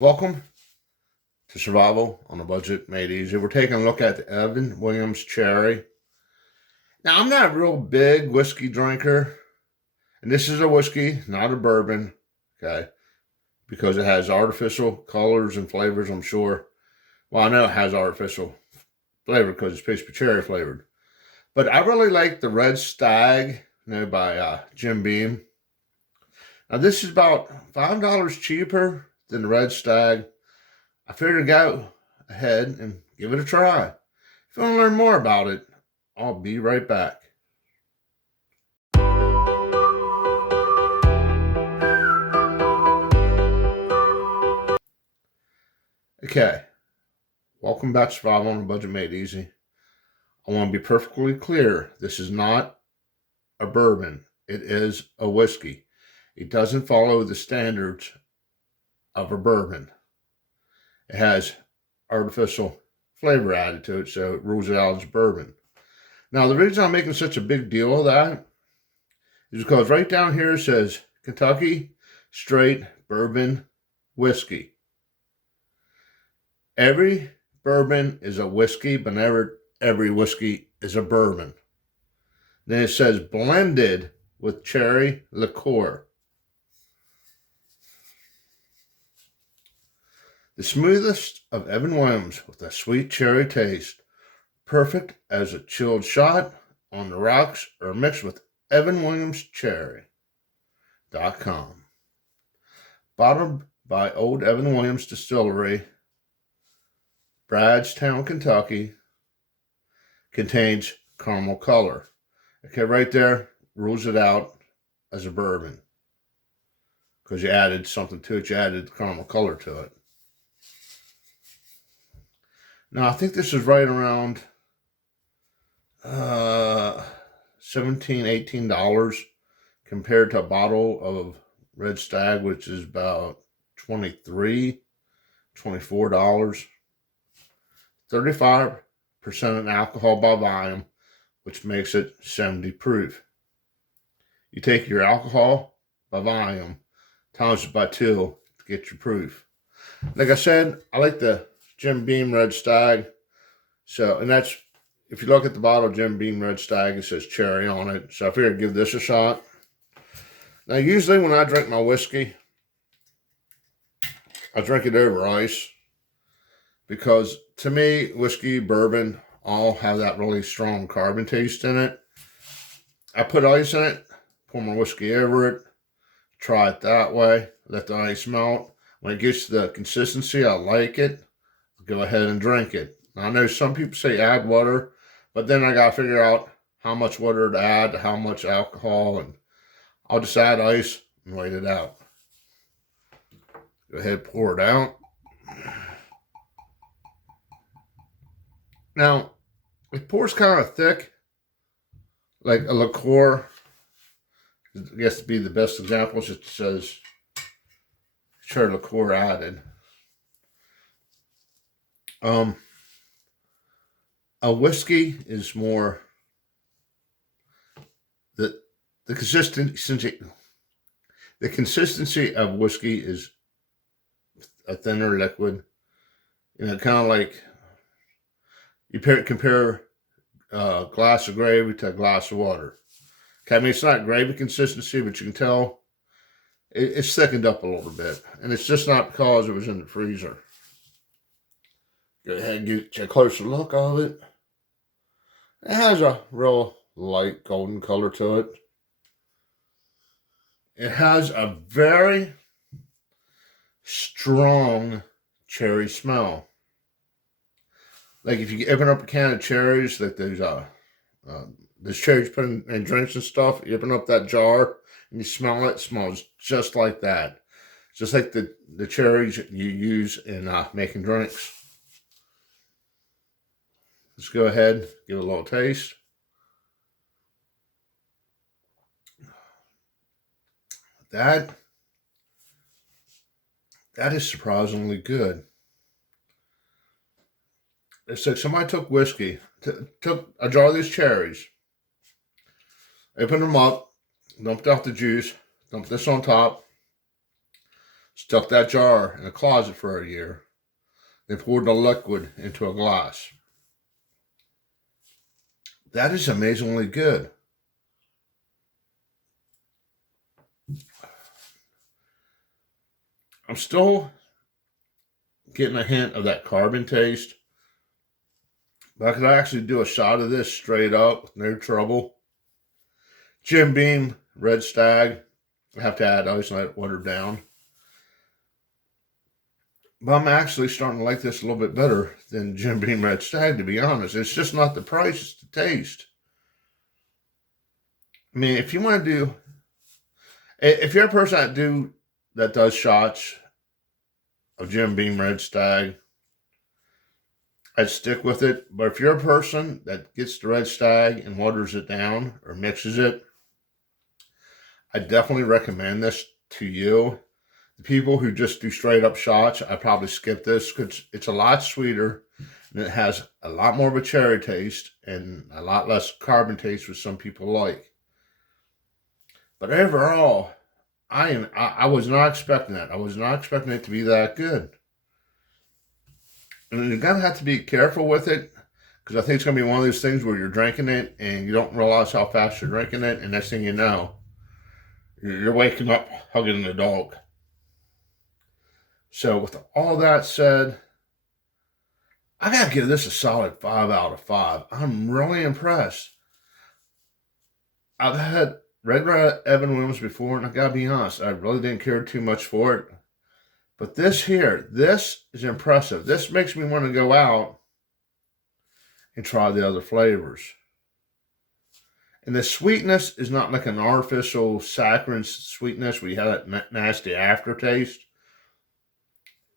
Welcome to Survival on a Budget Made Easy. We're taking a look at the Evan Williams Cherry. Now, I'm not a real big whiskey drinker, and this is a whiskey, not a bourbon, okay, because it has artificial colors and flavors, I'm sure. Well, I know it has artificial flavor because it's supposed to be cherry flavored. But I really like the Red Stag, by Jim Beam. Now, this is about $5 cheaper than the Red Stag. I figured to go ahead and give it a try. If you want to learn more about it, I'll be right back. Okay, welcome back to Survival on a Budget Made Easy. I want to be perfectly clear. This is not a bourbon. It is a whiskey. It doesn't follow the standards of a bourbon. It has artificial flavor added to it, so it rules it out as bourbon. Now, the reason I'm making such a big deal of that is because right down here it says Kentucky Straight Bourbon Whiskey. Every bourbon is a whiskey, but never every whiskey is a bourbon. Then it says blended with cherry liqueur. The smoothest of Evan Williams with a sweet cherry taste. Perfect as a chilled shot on the rocks or mixed with Evan Williams Cherry.com. Bottled by Old Evan Williams Distillery, Bradstown, Kentucky. Contains caramel color. Okay, right there rules it out as a bourbon because you added something to it. You added caramel color to it. Now, I think this is right around $17, $18 compared to a bottle of Red Stag, which is about $23, $24. 35% in alcohol by volume, which makes it 70 proof. You take your alcohol by volume, times it by 2 to get your proof. Like I said, I like the Jim Beam Red Stag. So, and that's, if you look at the bottle, Jim Beam Red Stag, it says cherry on it. So I figured I'd give this a shot. Now, usually when I drink my whiskey, I drink it over ice. Because to me, whiskey, bourbon, all have that really strong carbon taste in it. I put ice in it, pour my whiskey over it, try it that way, let the ice melt. When it gets to the consistency, I like it, go ahead and drink it. Now, I know some people say add water, but then I got to figure out how much water to add, how much alcohol, and I'll just add ice and wait it out. Go ahead, pour it out. Now, it pours kind of thick, like a liqueur. I guess to be the best examples, it says cherry liqueur added. A whiskey is more the consistency. The consistency of whiskey is a thinner liquid. Kind of like you compare a glass of gravy to a glass of water. Okay, I mean, it's not gravy consistency, but you can tell it's thickened up a little bit. And it's just not because it was in the freezer. Go ahead and get a closer look of it. It has a real light golden color to it. It has a very strong cherry smell. Like if you open up a can of cherries, like there's cherries put in drinks and stuff, you open up that jar and you smell it, it smells just like that. Just like the cherries you use in making drinks. Let's go ahead, give it a little taste. That is surprisingly good. It's like somebody took whiskey, took a jar of these cherries, opened them up, dumped out the juice, dumped this on top, stuck that jar in a closet for a year, then poured the liquid into a glass. That is amazingly good. I'm still getting a hint of that carbon taste, but I could actually do a shot of this straight up with no trouble. Jim Beam Red Stag. I have to add ice and let it water down. But I'm actually starting to like this a little bit better than Jim Beam Red Stag, to be honest. It's just not the price, it's the taste. I mean, if you want to do, if you're a person that does shots of Jim Beam Red Stag, I'd stick with it. But if you're a person that gets the Red Stag and waters it down or mixes it, I definitely recommend this to you. The people who just do straight up shots, I probably skip this because it's a lot sweeter and it has a lot more of a cherry taste and a lot less carbon taste, which some people like. But overall, I was not expecting that. I was not expecting it to be that good. And you're gonna have to be careful with it because I think it's gonna be one of those things where you're drinking it and you don't realize how fast you're drinking it, and next thing you know, you're waking up hugging the dog. So with all that said, I gotta give this a solid 5 out of 5. I'm really impressed. I've had regular Evan Williams before, and I gotta be honest, I really didn't care too much for it. But this is impressive. This makes me want to go out and try the other flavors. And the sweetness is not like an artificial saccharine sweetness where you have that nasty aftertaste.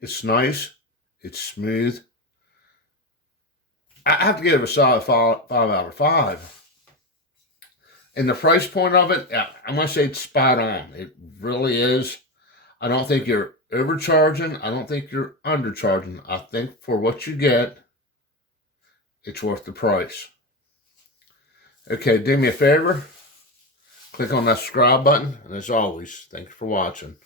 It's nice. It's smooth. I have to give it a solid 5 out of 5. And the price point of it, I'm going to say it's spot on. It really is. I don't think you're overcharging. I don't think you're undercharging. I think for what you get, it's worth the price. Okay, do me a favor. Click on that subscribe button. And as always, thank you for watching.